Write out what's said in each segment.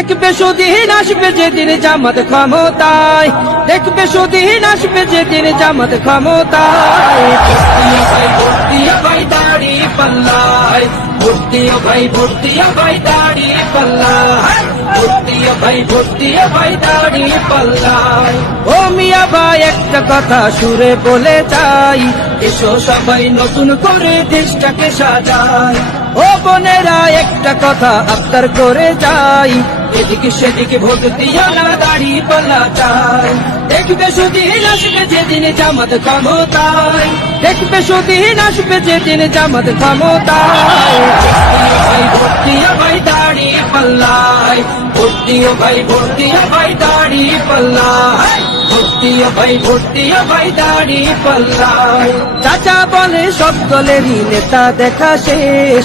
দেখবে সুদিন আসবে যেদিন জামাত ক্ষমতায়। দেখবে সুদিন আসবে যেদিন জামাত ক্ষমতায়। ভাই দাড়ি ভাই ভাই দাড়ি ভাই ভাই দাড়ি ও মিয়া ভাই, একটা কথা সুরে বলে যাই এসো সবাই নতুন করে দেশটাকে সাজায় ও বোনেরা, একটা কথা আবদার করে যাই। এদিকে সেদিকে ভোট দিও না দাড়ি পাল্লা চাই। দেখবে সুদিন আসবে যেদিন জামাত ক্ষমতায়। দেখবে সুদিন আসবে যেদিন জামাত ক্ষমতায়। ভাই ভর্তিও ভাই দাড়ি পাল্লায়। ভর্তিও ভাই ভর্তিও ভাই দাড়ি পাল্লায়। চাচা বলে সব দলেরই নেতা দেখা শেষ।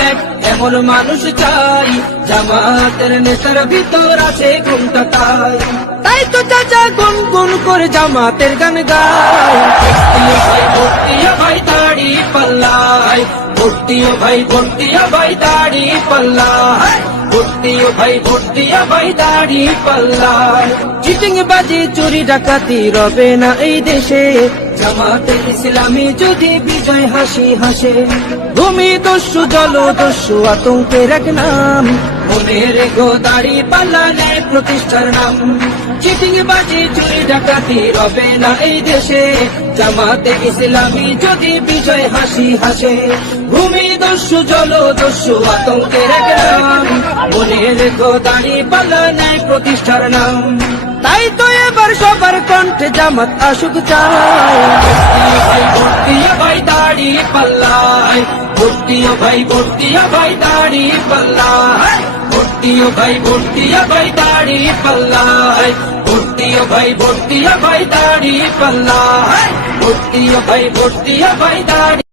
এমন মানুষ চাই, জামাতের নেতার ভিতর আছে গুণটা তাই। তাই তো চাচা গুন গুন করে জামাতের গান গায় ভাই দাড়ি পাল্লায় ভর্তিও ভাই ভর্তিও ভাই, দাড়ি পাল্লা। ভর্তিও ভাই ভর্তিও ভাই, দাড়ি পাল্লা। চিটিং বাজি, চুরি ডাকাতি রবে না এই দেশে। জামাতে ইসলামী যদি বিজয় হাসি হাসে। ভূমি দস্যু জল দস্যু আতঙ্কের এক নাম। মনে রেখো দাড়ি পাল্লা নেয় প্রতিষ্ঠার নাম। চিটিং বাজি, চুরি, ডাকাতি, রবে না এই দেশে। জামাতে ইসলামী যদি বিজয় হাসি হাসে। ভূমি দস্যু জল দস্যু আতঙ্কের এক নাম মনে রেখো দাড়ি পাল্লা নেয় প্রতিষ্ঠার নাম। তাই তো এবার সবার কণ্ঠে জামাত আসুক চায় ভাই দাড়ি পাল্লায়। ভাই ভর্তিও ভাই দাড়ি পাল্লায়। ভর্তিও ভাই ভর্তিও ভাই, দাড়ি পাল্লায়। ভর্তিও ভাই ভর্তিও ভাই, দাড়ি পাল্লায়। ভর্তিও ভাই ভর্তিও ভাই, দাড়ি